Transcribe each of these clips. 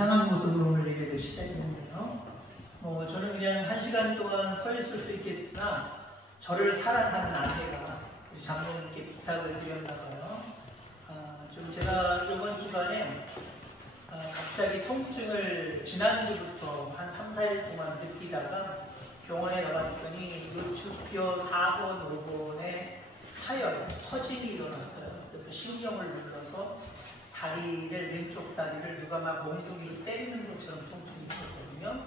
이상한 모습으로 오늘 예배를 시작했는데요. 저는 그냥 1시간 동안 서 있을 수 있겠으나 저를 사랑하는 아내가 장로님께 부탁을 드렸나 봐요. 좀 제가 이번 주간에 갑자기 통증을 지난주부터 한 3, 4일 동안 느끼다가 병원에 가봤더니 요추뼈 4번, 5번에 파열, 터짐이 일어났어요. 그래서 신경을 눌러서 다리를, 왼쪽 다리를 누가 막 몽둥이 때리는 것처럼 통증이 있었거든요.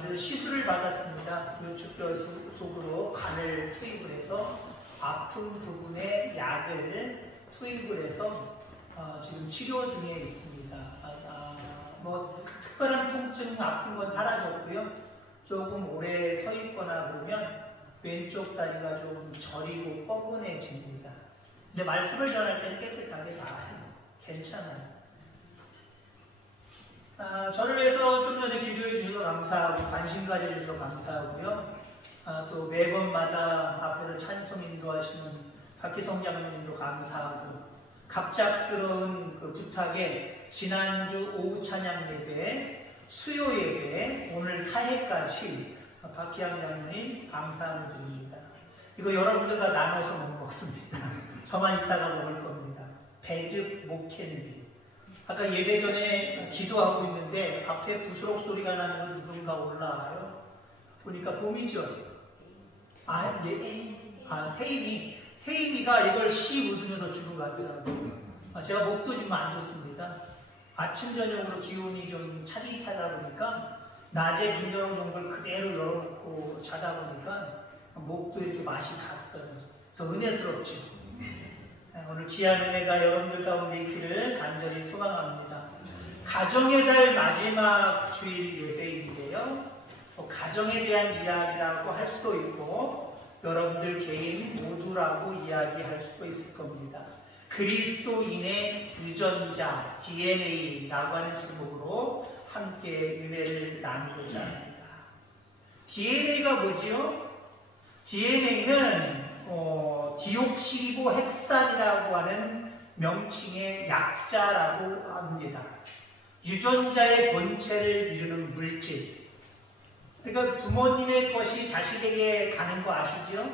그래서 시술을 받았습니다. 요추뼈 속으로 간을 투입을 해서 아픈 부분에 약을 투입을 해서 지금 치료 중에 있습니다. 뭐 특별한 통증, 아픈 건 사라졌고요. 조금 오래 서 있거나 보면 왼쪽 다리가 좀 저리고 뻐근해집니다. 근데 말씀을 전할 때는 깨끗하게 나아요. 괜찮아요. 저를 위해서 좀 전에 기도해 주셔서 감사하고 관심 가져주셔서 감사하고요. 또 매번마다 앞에서 찬송 인도하시는 박희성 장로님도 감사하고 갑작스러운 그 부탁에 지난주 오후 찬양 예배, 수요 예배, 오늘 사회까지 박희양 장로님 감사함을 드립니다. 이거 여러분들과 나눠서 못 먹습니다. 저만 이따가 먹을 겁니다. 배즙 목캔디. 아까 예배 전에 기도하고 있는데 앞에 부스럭 소리가 나는 거 누군가 올라와요. 보니까 봄이죠. 태인이가 이걸 씨 웃으면서 주고 가더라고요. 제가 목도 지금 안 좋습니다. 아침 저녁으로 기온이 좀 차디차다 보니까 낮에 문 열어놓은 걸 그대로 열어놓고 자다 보니까 목도 이렇게 맛이 갔어요. 더 은혜스럽죠. 오늘 귀한 은혜가 여러분들 가운데 있기를 간절히 소망합니다. 가정의 달 마지막 주일 예배인데요. 가정에 대한 이야기라고 할 수도 있고 여러분들 개인 모두라고 이야기할 수도 있을 겁니다. 그리스도인의 유전자 DNA라고 하는 제목으로 함께 은혜를 나누고자 합니다. DNA가 뭐지요? DNA는 디옥시리보 헥산이라고 하는 명칭의 약자라고 합니다. 유전자의 본체를 이루는 물질. 그러니까 부모님의 것이 자식에게 가는 거 아시죠?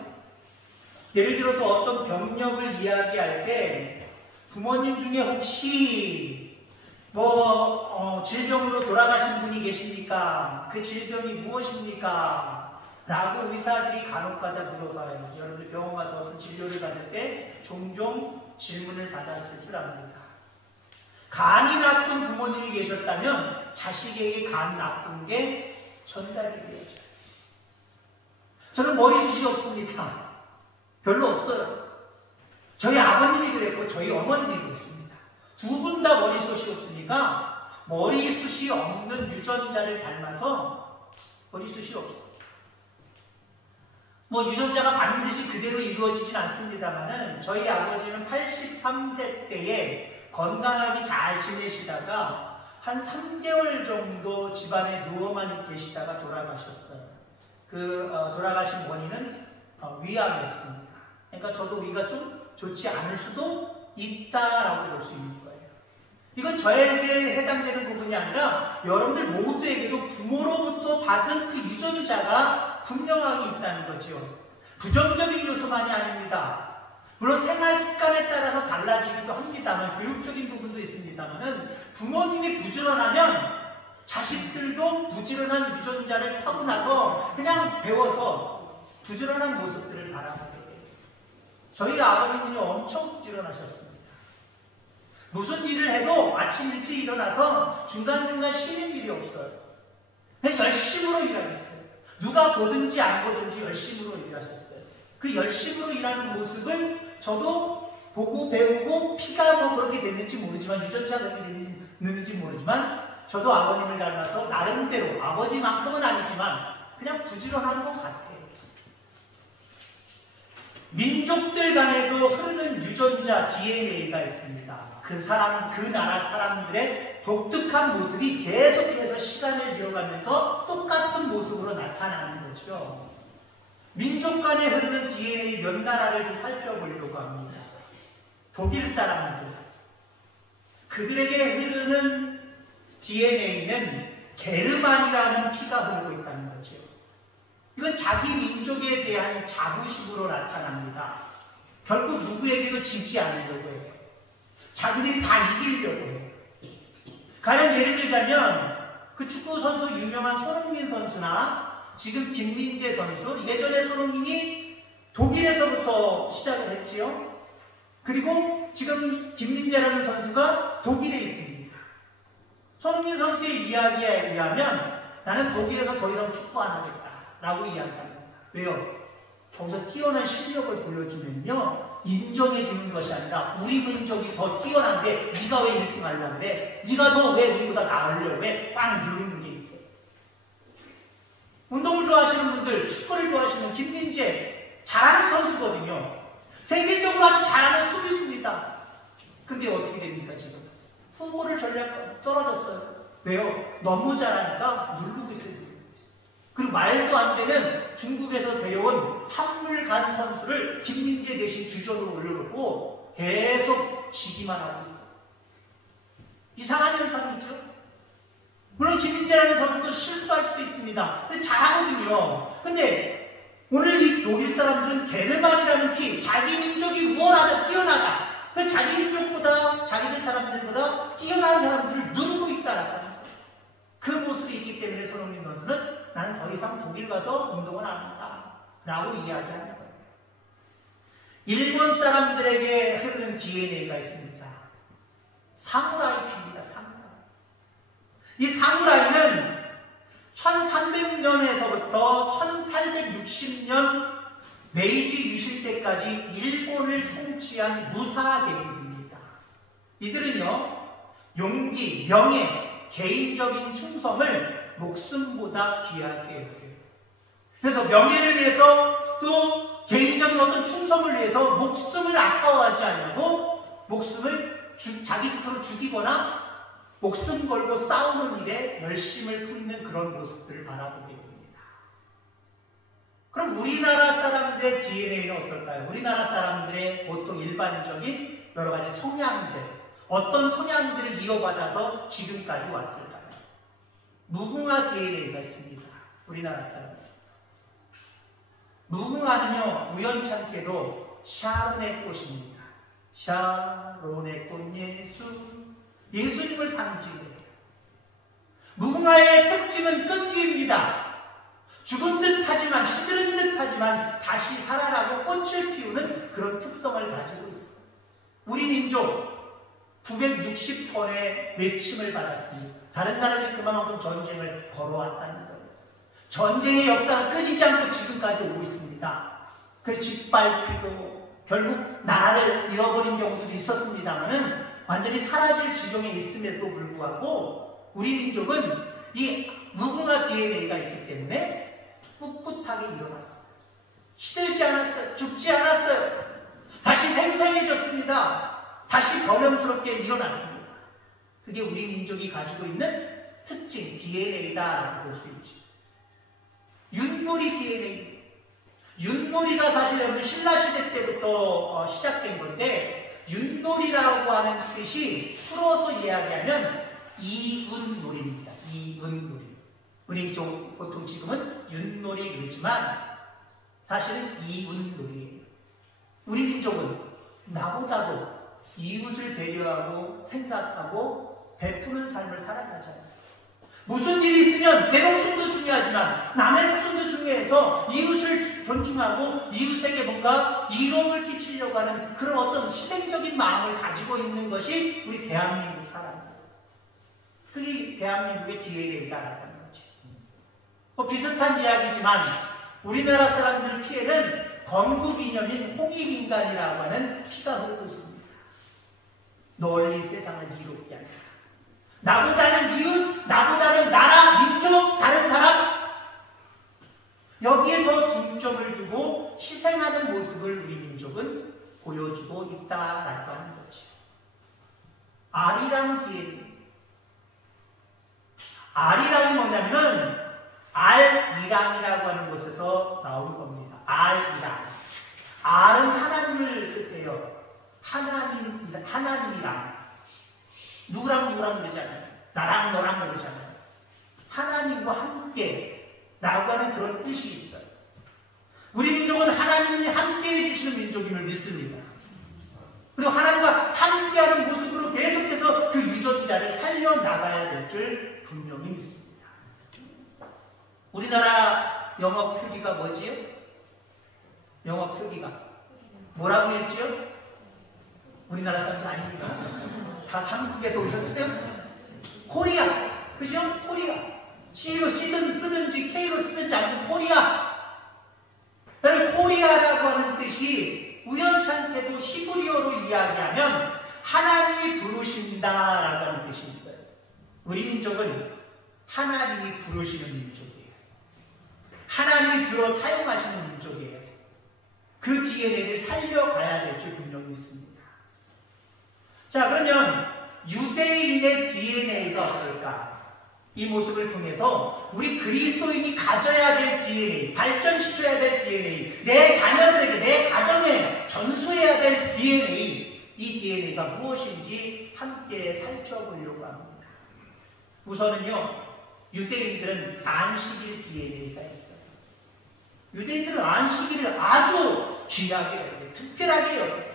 예를 들어서 어떤 병력을 이야기할 때 부모님 중에 혹시 질병으로 돌아가신 분이 계십니까? 그 질병이 무엇입니까? 라고 의사들이 간혹가다 물어봐요. 여러분들 병원 가서 어떤 진료를 받을 때 종종 질문을 받았을 줄 압니다. 간이 나쁜 부모님이 계셨다면 자식에게 간 나쁜 게 전달이 되죠. 저는 머리숱이 없습니다. 별로 없어요. 저희 아버님이 그랬고 저희 어머님이 그랬습니다. 두 분 다 머리숱이 없으니까 머리숱이 없는 유전자를 닮아서 머리숱이 없어요. 유전자가 반드시 그대로 이루어지진 않습니다만은 저희 아버지는 83세 때에 건강하게 잘 지내시다가 한 3개월 정도 집안에 누워만 계시다가 돌아가셨어요. 돌아가신 원인은 위암이었습니다. 그러니까 저도 위가 좀 좋지 않을 수도 있다라고 볼 수 있는 거예요. 이건 저에게 해당되는 부분이 아니라 여러분들 모두에게도 부모로부터 받은 그 유전자가 분명하게 있다는 거죠. 부정적인 요소만이 아닙니다. 물론 생활 습관에 따라서 달라지기도 합니다만 교육적인 부분도 있습니다만은 부모님이 부지런하면 자식들도 부지런한 유전자를 타고나서 그냥 배워서 부지런한 모습들을 바라보게 돼요. 저희 아버님은 엄청 부지런하셨습니다. 무슨 일을 해도 아침 일찍 일어나서 중간중간 쉬는 일이 없어요. 그냥 열심으로 일하셨어요. 누가 보든지 안 보든지 열심으로 일하셨어요. 그 열심으로 일하는 모습을 저도 보고 배우고 피가 그렇게 됐는지 모르지만 유전자가 그렇게 됐는지 모르지만 저도 아버님을 닮아서 나름대로 아버지만큼은 아니지만 그냥 부지런한 것 같아요. 민족들 간에도 흐르는 유전자 DNA가 있습니다. 그 나라 사람들의 독특한 모습이 계속해서 시간을 이어가면서 똑같은 모습으로 나타나는 거죠. 민족 간에 흐르는 DNA 몇 나라를 좀 살펴보려고 합니다. 독일 사람들. 그들에게 흐르는 DNA는 게르만이라는 피가 흐르고 있다는 거죠. 이건 자기 민족에 대한 자부심으로 나타납니다. 결국 누구에게도 지지 않으려고 해요. 자기들이 다 이기려고 해요. 가령 예를 들자면 그 축구 선수 유명한 손흥민 선수나 지금 김민재 선수, 예전에 손흥민이 독일에서부터 시작을 했지요. 그리고 지금 김민재라는 선수가 독일에 있습니다. 손흥민 선수의 이야기에 의하면 나는 독일에서 더 이상 축구 안 하겠다 라고 이야기합니다. 왜요? 거기서 뛰어난 실력을 보여주면요 인정해 주는 것이 아니라 우리 민족이 더 뛰어난데 네가 왜 1등 하려고 그래? 네가 더 왜 우리보다 나으려고 해? 빵 누르는 게 있어요. 운동을 좋아하시는 분들, 축구를 좋아하시는 김민재 잘하는 선수거든요. 세계적으로 아주 잘하는 수비수입니다. 근데 어떻게 됩니까 지금? 후보를 전략 떨어졌어요. 왜요? 너무 잘하니까 누르고 있어요. 그리고 말도 안 되는 중국에서 데려온 한물간 선수를 김민재 대신 주전으로 올려놓고 계속 지기만 하고 있어요. 이상한 현상이죠. 물론 김민재라는 선수도 실수할 수도 있습니다. 근데 잘하거든요. 근데 오늘 이 독일 사람들은 게르만이라는 피, 자기 민족이 우월하다, 뛰어나다. 그 자기 민족보다, 자기들 사람들보다 뛰어난 사람들을 누르고 있다라고 합니다. 그 모습이 있기 때문에 손흥민 선수는 나는 더 이상 독일 가서 운동을 안 한다 라고 이야기하는 거예요. 일본 사람들에게 흐르는 DNA가 있습니다. 사무라이 피입니다. 사무라이. 이 사무라이는 1300년에서부터 1860년 메이지 유신 때까지 일본을 통치한 무사 계급입니다. 이들은요 용기, 명예, 개인적인 충성을 목숨보다 귀하게 여겨요. 그래서 명예를 위해서 또 개인적인 어떤 충성을 위해서 목숨을 아까워하지 않고 목숨을 자기 스스로 죽이거나 목숨 걸고 싸우는 일에 열심을 품는 그런 모습들을 바라보게 됩니다. 그럼 우리나라 사람들의 DNA는 어떨까요? 우리나라 사람들의 보통 일반적인 여러 가지 성향들, 어떤 성향들을 이어받아서 지금까지 왔을까요? 무궁화 DNA가 있습니다. 우리나라 사람. 무궁화는요, 우연찮게도 샤론의 꽃입니다. 샤론의 꽃 예수님을 상징해요. 무궁화의 특징은 끈기입니다. 죽은 듯 하지만, 시드른 듯 하지만 다시 살아나고 꽃을 피우는 그런 특성을 가지고 있어요. 우리 민족 960톤의 외침을 받았습니다. 다른 나라들이 그만큼 전쟁을 걸어왔다는 거예요. 전쟁의 역사가 끊이지 않고 지금까지 오고 있습니다. 그 짓밟히고 결국 나라를 잃어버린 경우도 있었습니다만은 완전히 사라질 지경에 있음에도 불구하고 우리 민족은 이 무궁화 DNA가 있기 때문에 꿋꿋하게 일어났어요. 시들지 않았어요. 죽지 않았어요. 다시 생생해졌습니다. 다시 번영스럽게 일어났습니다. 그게 우리 민족이 가지고 있는 특징, DNA다라고 볼 수 있죠. 윷놀이 DNA. 윷놀이가 사실 여러분 신라시대 때부터 시작된 건데 윷놀이라고 하는 뜻이 풀어서 이야기하면 이운놀이입니다. 이운놀이. 우리 보통 지금은 윷놀이 그러지만 사실은 이운놀이에요. 우리 민족은 나보다도 이웃을 배려하고 생각하고 베푸는 삶을 살아가잖아요. 무슨 일이 있으면 내 목숨도 중요하지만 남의 목숨도 중요해서 이웃을 존중하고 이웃에게 뭔가 이로움을 끼치려고 하는 그런 어떤 희생적인 마음을 가지고 있는 것이 우리 대한민국 사람이에요. 그게 대한민국의 DNA다라는 거죠. 뭐 비슷한 이야기지만 우리나라 사람들 피에는 건국이념인 홍익인간이라고 하는 피가 흐르고 있습니다. 널리 세상을 이롭게 한다. 나보다는 이웃, 나보다는 나라, 민족, 다른 사람 여기에 더 중점을 두고 희생하는 모습을 우리 민족은 보여주고 있다라고 하는 거죠. R이라는 DNA. R이라는 뭐냐면은 R이랑이라고 하는 곳에서 나온 겁니다. R이랑. R은 하나님을 뜻해요. 하나님이랑. 누구랑 그러지 않아요. 나랑 너랑 그러잖아요. 하나님과 함께 라고 하는 그런 뜻이 있어요. 우리 민족은 하나님이 함께 해주시는 민족임을 믿습니다. 그리고 하나님과 함께하는 모습으로 계속해서 그 유전자를 살려나가야 될 줄 분명히 믿습니다. 우리나라 영어 표기가 뭐지요? 영어 표기가 뭐라고 했지요? 우리나라 사람들 아닙니다. 다 삼국에서 오셨어요? 코리아, 그죠? 코리아. C로 쓰든지 K로 쓰든지 않고 코리아. 코리아라고 하는 뜻이 우연찮게도 히브리어로 이야기하면 하나님이 부르신다라고 하는 뜻이 있어요. 우리 민족은 하나님이 부르시는 민족이에요. 하나님이 들어 사용하시는 민족이에요. 그 DNA를 살려가야 될 줄 분명히 믿습니다. 자, 그러면 유대인의 DNA가 어떨까? 이 모습을 통해서 우리 그리스도인이 가져야 될 DNA, 발전시켜야 될 DNA, 내 자녀들에게, 내 가정에 전수해야 될 DNA, 이 DNA가 무엇인지 함께 살펴보려고 합니다. 우선은요, 유대인들은 안식일 DNA가 있어요. 유대인들은 안식일을 아주 귀하게 여겨요. 특별하게 여겨요.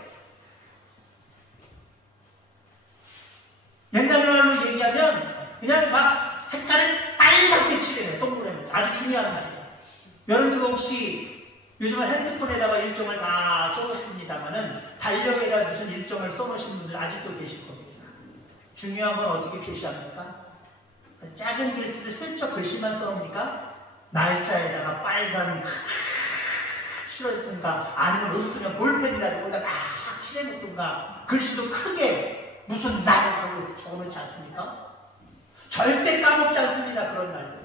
옛날 말로 얘기하면 그냥 막 색깔을 빨갛게 칠해요. 동그라미. 아주 중요한 말이에요. 여러분들 혹시 요즘은 핸드폰에다가 일정을 다 써놓습니다만은 달력에다 무슨 일정을 써놓으신 분들 아직도 계실 겁니다. 중요한 건 어떻게 표시합니까? 작은 글씨를 슬쩍 글씨만 써놓습니까? 날짜에다가 빨간 칠해놓던가 아니면 없으면 볼펜이라도 거기다 막 칠해놓던가 글씨도 크게 무슨 날이라고 적어놓지 않습니까? 절대 까먹지 않습니다. 그런 날들은.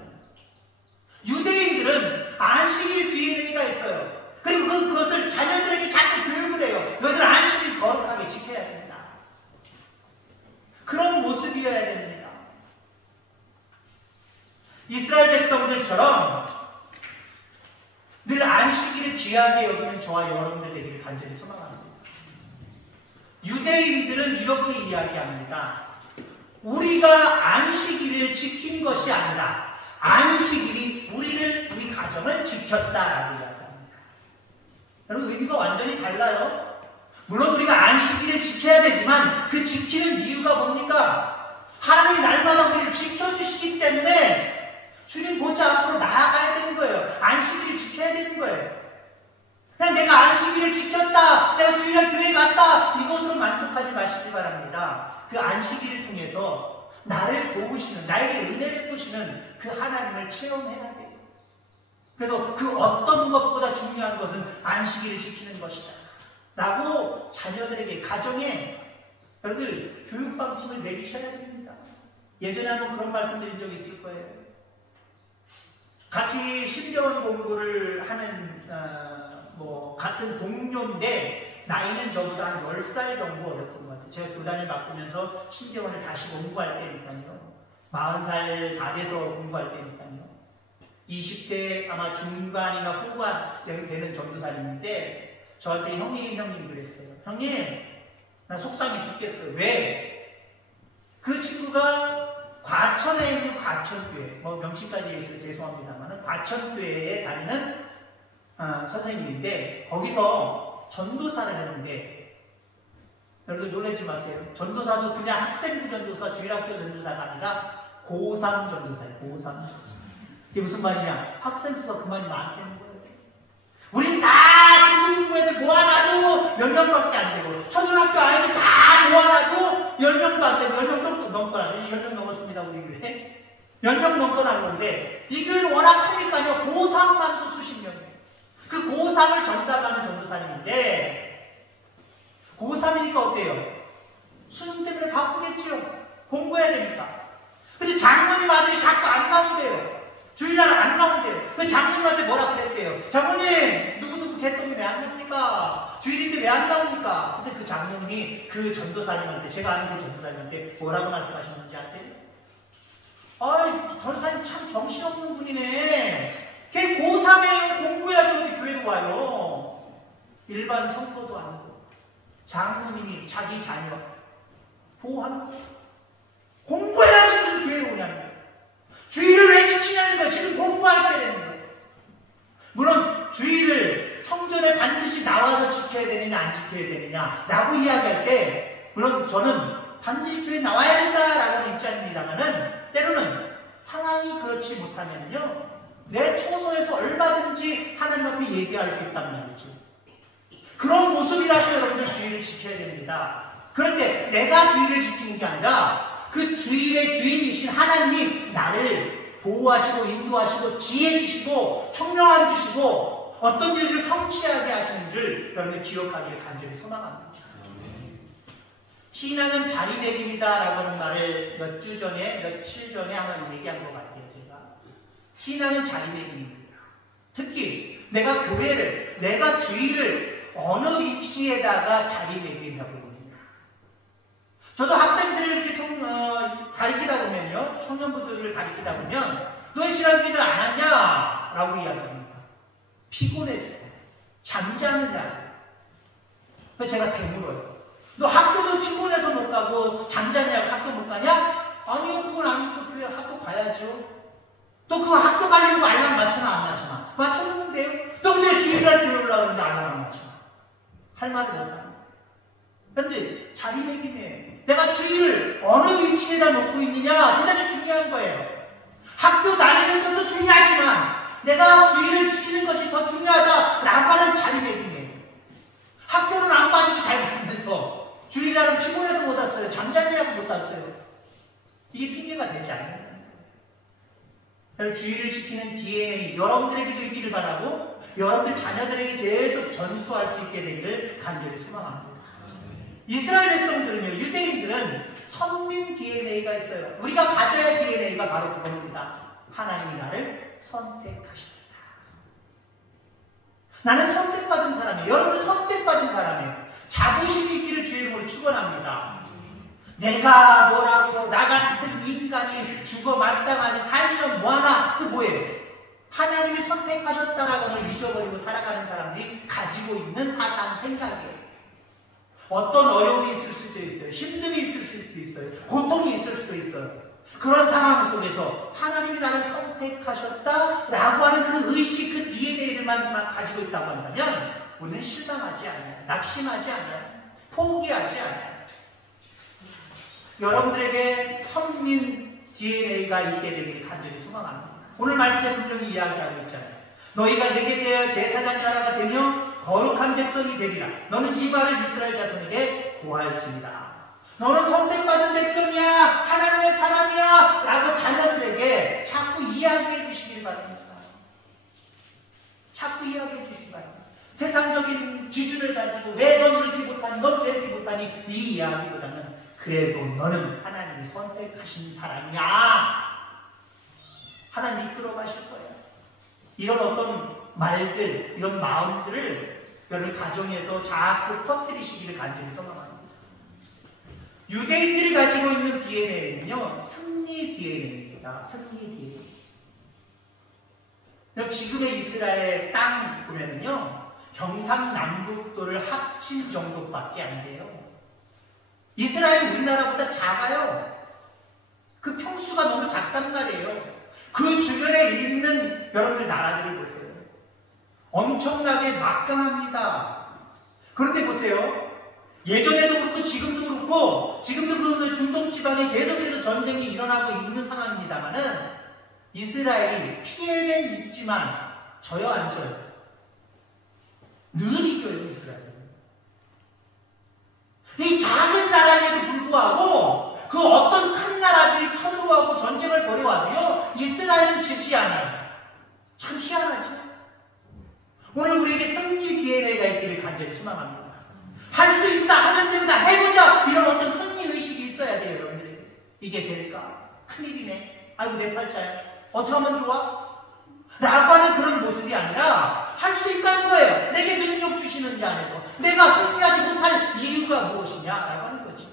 유대인들은 안식일 DNA가 있어요. 그리고 그것을 자녀들에게 자꾸 교육을 해요. 너희들 안식일 거룩하게 지켜야 된다. 그런 모습이어야 됩니다. 이스라엘 백성들처럼 늘 안식일을 귀하게 여기는 저와 여러분들 되기를 간절히 소망합니다. 유대인들은 이렇게 이야기합니다. 우리가 안식일을 지킨 것이 아니라 안식일이 우리 가정을 지켰다라고 이야기합니다. 여러분 의미가 완전히 달라요. 물론 우리가 안식일을 지켜야 되지만 그 지키는 이유가 뭡니까? 하나님이 날마다 우리를 지켜주시기 때문에 주님 보좌 앞으로 나아가야 되는 거예요. 안식일을 지켜야 되는 거예요. 그냥 내가 안식일을 지켰다, 내가 주일날 교회 갔다, 이것으로 만족하지 마시기 바랍니다. 그 안식일을 통해서 나를 도우시는, 나에게 은혜를 베푸시는 그 하나님을 체험해야 돼요. 그래서 그 어떤 것보다 중요한 것은 안식일을 지키는 것이다 라고 자녀들에게, 가정에 여러분들 교육 방침을 매기셔야 됩니다. 예전에 한번 그런 말씀 드린 적이 있을 거예요. 같이 신대원 공부를 하는 같은 동료인데 나이는 저보다 한 10살 정도 어렸던 것 같아요. 제가 교단을 바꾸면서 신대원을 다시 공부할 때니까요. 40살 다 돼서 공부할 때니까요. 20대 아마 중반이나 후반 되는 전도사님인데 저한테 형님 그랬어요. 형님, 나 속상해 죽겠어요. 왜? 그 친구가 과천에 있는 과천교회, 명칭까지 얘기해서 죄송합니다만 과천교회에 다니는 선생님인데 거기서 전도사를 하는데 여러분 놀라지 마세요. 전도사도 그냥 학생부 전도사, 주일학교 전도사가 아니라 고3 전도사예요. 고3. 이게 무슨 말이냐? 학생 수가 그만이 많다는 거예요. 우린 다 중고등부 애들 모아놔도 10명밖에 안 되고 초등학교 아이들 다 모아놔도 10명도 안 되고 10명 좀 넘거나 10명 넘었습니다. 우리 교회 10명 넘거나 한 건데 이 교회는 워낙 크니까요. 고3만도 수십 명이에요. 그 고3을 전담하는 전도사님인데 고3이니까 어때요? 수능 때문에 바쁘겠지요. 공부해야 되니까. 근데 장모님 아들이 자꾸 안 나온대요. 주일날 안 나온대요. 그 장모님한테 뭐라 그랬대요? 장모님 누구누구 개통이 왜 안 됩니까? 주일인데 왜 안 나옵니까? 근데 그 장모님이 그 전도사님한테, 제가 아는 그 전도사님한테 뭐라고 말씀하셨는지 아세요? 아이, 전도사님 참 정신없는 분이네. 걔 고3에 공부해야지 어디 교회로 와요. 일반 성도도 아니고 장모님이 자기 자녀 보호하는 거예요. 공부해야지 무슨 교회 지켜야 되느냐라고 이야기할 때 물론 저는 반드시 교회에 나와야 된다라는 입장입니다만은 때로는 상황이 그렇지 못하면요 내 처소에서 얼마든지 하나님 앞에 얘기할 수 있단 말이죠. 그런 모습이라도 여러분들 주의를 지켜야 됩니다. 그런데 내가 주의를 지키는 게 아니라 그 주일의 주인이신 하나님이 나를 보호하시고 인도하시고 지혜 주시고 총명함 주시고 어떤 일을 성취하게 하시는 줄 여러분이 기억하기를 간절히 소망합니다. 신앙은 자리매김이다 라고 하는 말을 며칠 전에 아마 얘기한 것 같아요. 제가 신앙은 자리매김입니다. 특히 내가 교회를 내가 주일을 어느 위치에다가 자리매김하고 있느냐. 저도 학생들을 이렇게 가르치다 보면요 청년부들을 가르치다 보면 너희 지난 기도 안 왔냐? 라고 이야기합니다. 피곤해서 잠지 않느냐. 그래서 제가 되물어요. 너 학교도 피곤해서 못 가고 잠자냐고 학교 못 가냐? 아니요 그건 아니죠. 그래 학교 가야죠. 또 그거 학교 가려고 알람 맞춰나 안 맞춰나? 맞췄는데요. 또 근데 주일날 교회를 나오는데 알람 안 맞춰나? 할 말을 못합니다. 그런데 자리매김이에요. 내가 주일을 어느 위치에다 놓고 있느냐 대단히 중요한 거예요. 학교 다니는 것도 중요하지만 내가 주일을 지키는 것이 더 중요하다라고 하는 자리매김이에요. 학교는 안 빠지고 잘 다니면서 주일날은 피곤해서 못 왔어요. 잠자느라고 못 왔어요. 이게 핑계가 되지 않는 거예요. 주일을 지키는 DNA 여러분들에게도 있기를 바라고 여러분들 자녀들에게 계속 전수할 수 있게 되기를 간절히 소망합니다. 이스라엘 백성들은요, 유대인들은 선민 DNA가 있어요. 우리가 가져야 DNA가 바로 그겁니다. 하나님이 나를 선택하십니다. 나는 선택받은 사람이에요. 여러분들 선택받은 사람이에요. 자부심이 있기를 주의 이름으로 축원합니다. 내가 뭐라고 나 같은 인간이 죽어 마땅하지 살면 뭐하나? 그 뭐예요? 하나님이 선택하셨다라는 걸 잊어버리고 살아가는 사람들이 가지고 있는 사상, 생각이에요. 어떤 어려움이 있을 수도 있어요. 힘듦이 있을 수도 있어요. 고통이 있을 수도 있어요. 그런 상황 속에서 하나님이 나를 선택하셨다라고 하는 그 의식, 그 DNA를만 가지고 있다고 한다면 우리는 실망하지 않아요. 낙심하지 않아요. 포기하지 않아요. 여러분들에게 선민 DNA가 있게 되기를 간절히 소망합니다. 오늘 말씀에 분명히 이야기하고 있잖아요. 너희가 내게 대하여 제사장 나라가 되며 거룩한 백성이 되리라. 너는 이 말을 이스라엘 자손에게 고할지니라. 너는 선택받은 백성이야, 하나님의 사람이야 라고 자녀들에게 자꾸 이야기해 주시길 바랍니다. 자꾸 이야기해 주시기 바랍니다. 세상적인 기준을 가지고 왜 넌 이렇게 못하니, 넌 왜 이렇게 못하니 이 이야기보다는 그래도 너는 하나님이 선택하신 사람이야. 하나님 이끌어 가실 거예요. 이런 어떤 말들, 이런 마음들을 여러분 가정에서 자꾸 퍼뜨리시기를 간절히 소망합니다. 유대인들이 가지고 있는 DNA는요, 승리 DNA입니다. 승리 DNA. 지금의 이스라엘 땅 보면은요, 경상남북도를 합친 정도밖에 안 돼요. 이스라엘 우리나라보다 작아요. 그 평수가 너무 작단 말이에요. 그 주변에 있는 여러분들 나라들을 보세요. 엄청나게 막강합니다. 그런데 보세요. 예전에도 그렇고 지금도 그렇고 지금도 그 중동 지방에 계속해서 전쟁이 일어나고 있는 상황입니다만은 이스라엘이 피해는 있지만 져요 안 져요? 늘 이겨요 이스라엘은. 이 작은 나라에도 불구하고 그 어떤 큰 나라들이 쳐들어와고 전쟁을 벌여와도요 이스라엘은 지지 않아요. 참 희한하죠? 오늘 우리에게 승리 DNA가 있기를 간절히 소망합니다. 할 수 있다 하는 대로 다 해보자 이런 어떤 승리 의식이 있어야 돼요 여러분들이. 이게 될까? 큰일이네. 아이고 내 팔자야. 어떻게 하면 좋아? 라고 하는 그런 모습이 아니라 할 수 있다는 거예요. 내게 능력 주시는 자 안에서 내가 승리하지 못할 이유가 무엇이냐 라고 하는 거죠.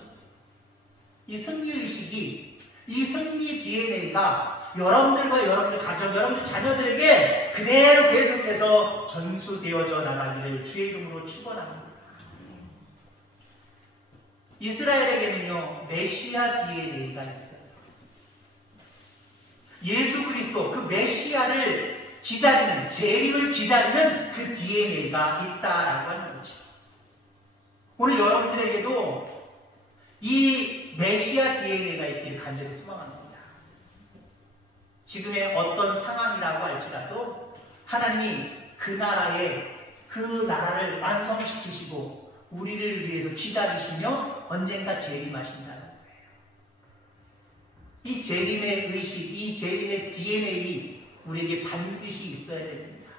이 승리의식이, 이 승리 DNA가 여러분들과 여러분들 가정, 여러분들 자녀들에게 그대로 계속해서 전수되어져 나가기를 주의 이름으로 축원합니다. 이스라엘에게는요 메시아 DNA가 있어요. 예수 그리스도 그 메시아를 기다리는, 재림을 기다리는 그 DNA가 있다라고 하는 거죠. 오늘 여러분들에게도 이 메시아 DNA가 있기를 간절히 소망합니다. 지금의 어떤 상황이라고 할지라도 하나님이 그 나라를 완성시키시고 우리를 위해서 기다리시며 언젠가 재림하신다는 거예요. 이 재림의 의식, 이 재림의 DNA 우리에게 반드시 있어야 됩니다.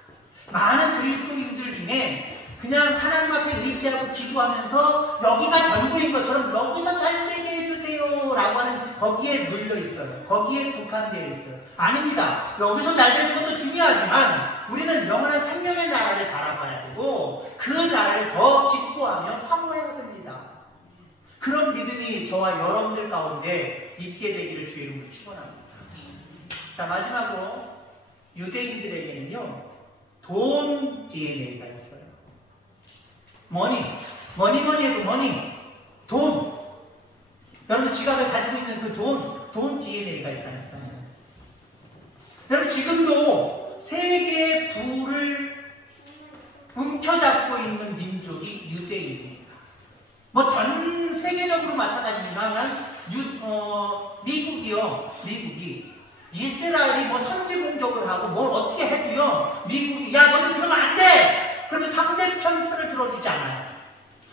많은 그리스도인들 중에 그냥 하나님 앞에 의지하고 기도하면서 여기가 전부인 것처럼 여기서 잘 되게 해주세요 라고 하는 거기에 눌려 있어요. 거기에 국한되어 있어요. 아닙니다. 여기서 잘 되는 것도 중요하지만 우리는 영원한 생명의 나라를 바라봐야 되고 그 나라를 더 직보하며 사모해야 됩니다. 그런 믿음이 저와 여러분들 가운데 있게 되기를 주의 이름으로 축원합니다. 자, 마지막으로 유대인들에게는요 돈 DNA가 있어요. 머니 해도 머니, 돈. 여러분 지갑에 가지고 있는 그 돈 DNA가 있다니까요. 여러분 지금도 세계의 부를 움켜잡고 있는 민족이 유대인입니다. 뭐 전 세계적으로 마찬가지지만 미국이 이스라엘이 뭐 선제 공격을 하고 뭘 어떻게 해도요 미국이 야 너는 그러면 안 돼! 그러면 상대편 편을 들어주지 않아요.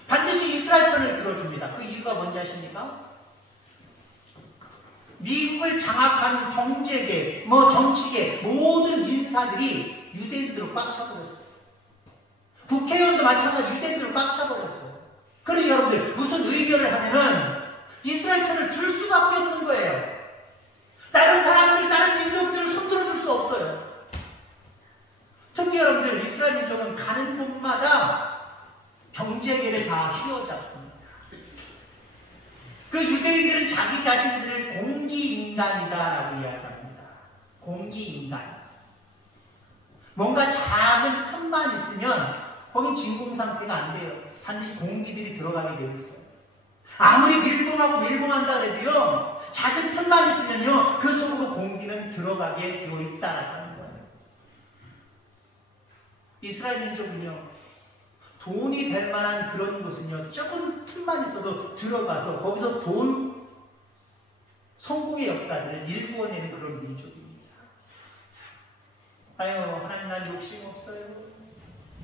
반드시 이스라엘 편을 들어줍니다. 그 이유가 뭔지 아십니까? 미국을 장악하는 경제계, 정치계 모든 인사들이 유대인들로 꽉 차버렸어요. 국회의원도 마찬가지 유대인들로 꽉 차버렸어요. 그러니 여러분들 무슨 의결을 하면은 이스라엘 편을 들 수밖에 없는 거예요. 다른 사람들, 다른 민족들을 손들어 줄 수 없어요. 특히 여러분들 이스라엘 민족은 가는 곳마다 경제계를 다 휘어잡습니다. 그 유대인들은 자기 자신들을 공기인간이다라고 이야기합니다. 공기인간. 뭔가 작은 틈만 있으면 거긴 진공상태가 안 돼요. 반드시 공기들이 들어가게 되어 있어요. 아무리 밀봉한다 해도요 작은 틈만 있으면요 그 속으로 공기는 들어가게 되어 있다라는 거예요. 이스라엘 민족은요 돈이 될 만한 그런 곳은요 조금 틈만 있어도 들어가서 거기서 성공의 역사들을 일구어내는 그런 민족입니다. 아유 하나님 난 욕심 없어요.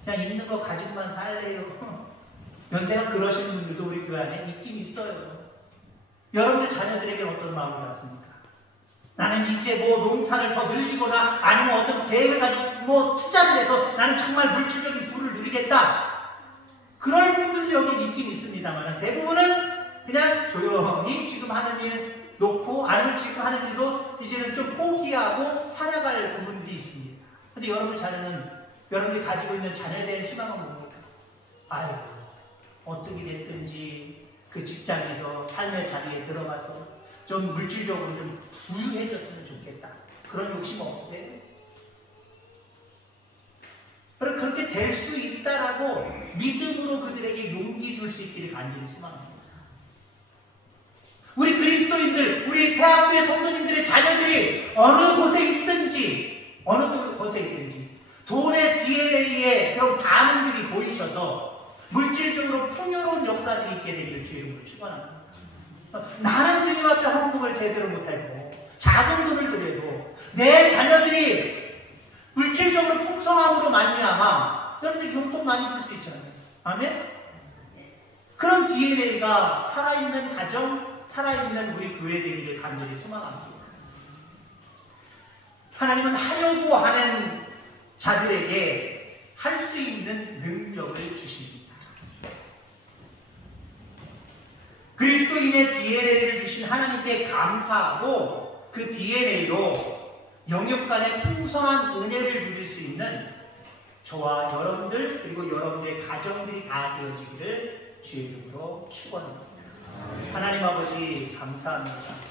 그냥 있는 거 가지고만 살래요. 연세가 그러시는 분들도 우리 교회 안에 있긴 있어요. 여러분들 자녀들에게 어떤 마음을 갖습니까? 나는 이제 농사를 더 늘리거나 아니면 어떤 계획을 가지고 투자를 해서 나는 정말 물질적인 부를 누리겠다. 그럴 분들도 여기 있긴 있습니다만 대부분은 그냥 조용히 지금 하는 일 놓고 아니면 지금 하는 일도 이제는 좀 포기하고 살아갈 부분들이 있습니다. 근데 여러분들이 가지고 있는 자녀에 대한 희망은 뭡니까? 아유 어떻게 됐든지 그 직장에서 삶의 자리에 들어가서 좀 물질적으로 좀 부유해졌으면 좋겠다. 그런 욕심 없으세요? 그렇게 될 수 있다라고 믿음으로 그들에게 용기 줄 수 있기를 간절히 소망합니다. 우리 그리스도인들, 우리 대학교의 성도님들의 자녀들이 어느 곳에 있든지 돈의 DNA에 그런 반응들이 보이셔서 물질적으로 풍요로운 역사들이 있게 되기를 주의 이름으로 축원합니다. 나는 주님 앞에 헌금을 제대로 못하고 작은 돈을 드려도 내 자녀들이 물질적으로 풍성함으로 말미암아 여러분들 용돈 많이 줄 수 있잖아요. 아멘? 그런 DNA가 살아있는 가정, 살아있는 우리 교회 되기를 간절히 소망합니다. 하나님은 하려고 하는 자들에게 할 수 있는 능력을 주십니다. 그리스도인의 DNA를 주신 하나님께 감사하고 그 DNA로 영육 간의 풍성한 은혜를 누릴 수 있는 저와 여러분들 그리고 여러분들의 가정들이 다 되어지기를 주의 이름으로 축원합니다. 하나님 아버지 감사합니다.